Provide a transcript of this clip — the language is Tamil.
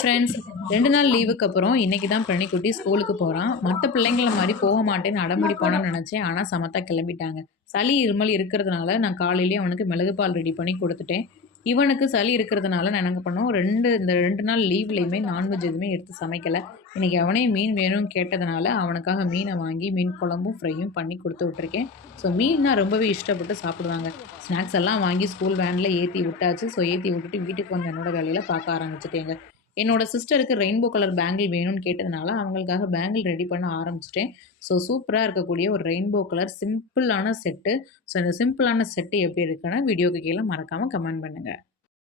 ஃப்ரெண்ட்ஸ் 2 நாள் லீவுக்கு அப்புறம் இன்னைக்கு தான் பிரணிக்குட்டி ஸ்கூலுக்கு போறான். மத்த பிள்ளைங்கள மாரி போக மாட்டேன்னு அடம்பிடிப்பான்னு நெனச்சேன். ஆனா சமத்தா கிளம்பிட்டாங்க. சளி, இருமல் இருக்கிறதுனால நான் காலையிலேயே அவனுக்கு மிளகு பால் ரெடி பண்ணி குடுத்துட்டேன். இவனுக்கு சளி இருக்கிறதுனால நான் என்ன பண்ணோம், இந்த 2 நாள் லீவ்லயுமே நான்வெஜ் எதுவுமே எடுத்து சமைக்கல. இன்னைக்கு அவனே மீன் வேணும்னு கேட்டதுனால அவனுக்காக மீன வாங்கி மீன் குழம்பும், ஃப்ரையும் பண்ணி குடுத்து விட்டுருக்கேன். ஸோ மீன்னா ரொம்பவே இஷ்டப்பட்டு சாப்பிடுவாங்க. ஸ்நாக்ஸ் எல்லாம் வாங்கி ஸ்கூல் வேன்ல ஏத்தி விட்டாச்சு. ஸோ ஏத்தி விட்டுட்டு வீட்டுக்கு வந்து என்னோட வேலையில பார்க்க ஆரம்பிச்சுட்டேங்க. என்னோட சிஸ்டருக்கு ரெயின்போ கலர் பேங்கிள் வேணும்னு கேட்டதுனால, அவங்களுக்காக பேங்கிள் ரெடி பண்ண ஆரம்பிச்சுட்டேன். ஸோ சூப்பரா இருக்கக்கூடிய ஒரு ரெயின்போ கலர் சிம்பிளான செட்டு. ஸோ இந்த சிம்பிளான செட்டு எப்படி இருக்குன்னு வீடியோக்கு கீழ மறக்காம கமெண்ட் பண்ணுங்க.